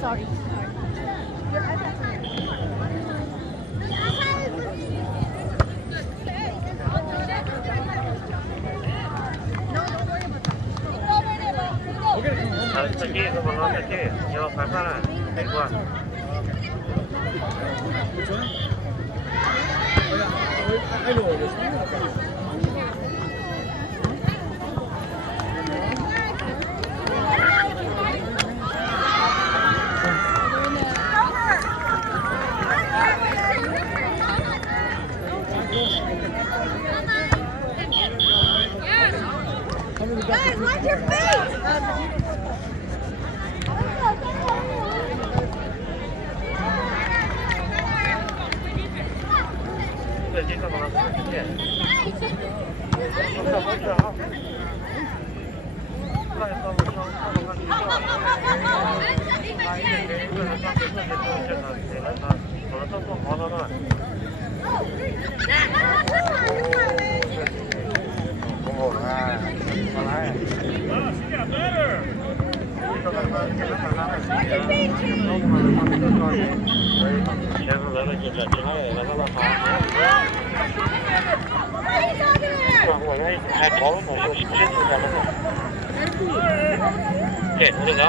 Sorry.再接一个吧，再接，你要反上来，没关。哎呦，我Guys, watch your face! 对，这个嘛，对。不是不是啊。快上路上，看不看你上？来一个人上去，这个谁来上？我们都不好了嘛。哦，哎，过来。前头来了就这进来，那个好。我愿意还讨论呢，休息不是就这么个。对，那个。